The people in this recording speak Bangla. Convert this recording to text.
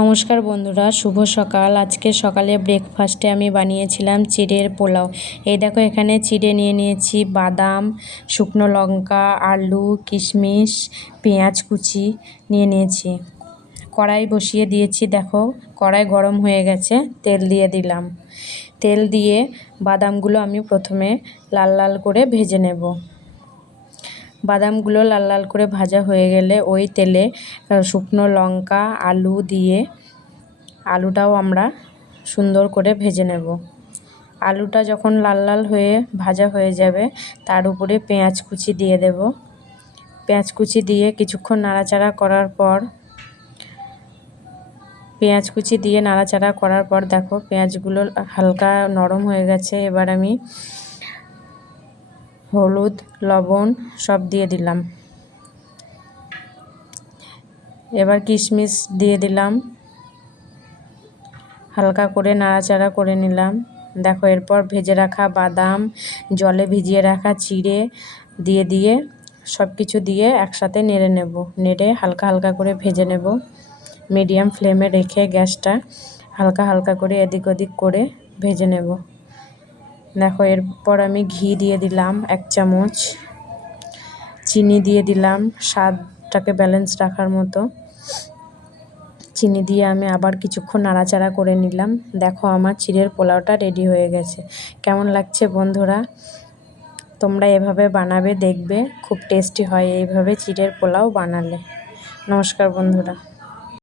নমস্কার বন্ধুরা, শুভ সকাল। আজকে সকালে ব্রেকফাস্টে আমি বানিয়েছিলাম চিড়ের পোলাও। এই দেখো, এখানে চিড়ে নিয়ে নিয়েছি, বাদাম, শুকনো লঙ্কা, আলু, কিশমিশ, পেঁয়াজ কুচি নিয়ে নিয়েছি। কড়াই বসিয়ে দিয়েছি। দেখো, কড়াই গরম হয়ে গেছে, তেল দিয়ে দিলাম। তেল দিয়ে বাদামগুলো আমি প্রথমে লাল লাল করে ভেজে নেব। বাদামগুলো লাল লাল করে ভাজা হয়ে গেলে ওই তেলে শুকনো লঙ্কা, আলু দিয়ে আলুটাও আমরা সুন্দর করে ভেজে নেব। আলুটা যখন লাল লাল হয়ে ভাজা হয়ে যাবে, তার উপরে পেঁয়াজ কুচি দিয়ে দেব। পেঁয়াজ কুচি দিয়ে কিছুক্ষণ নাড়াচাড়া করার পর দেখো, পেঁয়াজগুলো হালকা নরম হয়ে গেছে। এবার আমি হলুদ, লবণ সব দিয়ে দিলাম। এবার কিশমিশ দিয়ে দিলাম, হালকা করে নাড়াচাড়া করে নিলাম। দেখো, এরপর ভেজে রাখা বাদাম, জলে ভিজিয়ে রাখা চিড়ে দিয়ে সব কিছু দিয়ে একসাথে নেড়ে নেব। নেড়ে হালকা হালকা করে ভেজে নেব। মিডিয়াম ফ্লেমে রেখে গ্যাসটা হালকা হালকা করে এদিক ওদিক করে ভেজে নেব। দেখো, এরপর আমি ঘি দিয়ে দিলাম 1 চামচ, চিনি দিয়ে দিলাম স্বাদটাকে ব্যালেন্স রাখার মতো। চিনি দিয়ে আমি আবার কিছুক্ষণ নাড়াচাড়া করে নিলাম। দেখো, আমার চিড়ের পোলাওটা রেডি হয়ে গেছে। কেমন লাগছে বন্ধুরা? তোমরা এভাবে বানাবে, দেখবে খুব টেস্টি হয় এইভাবে চিড়ের পোলাও বানালে। নমস্কার বন্ধুরা।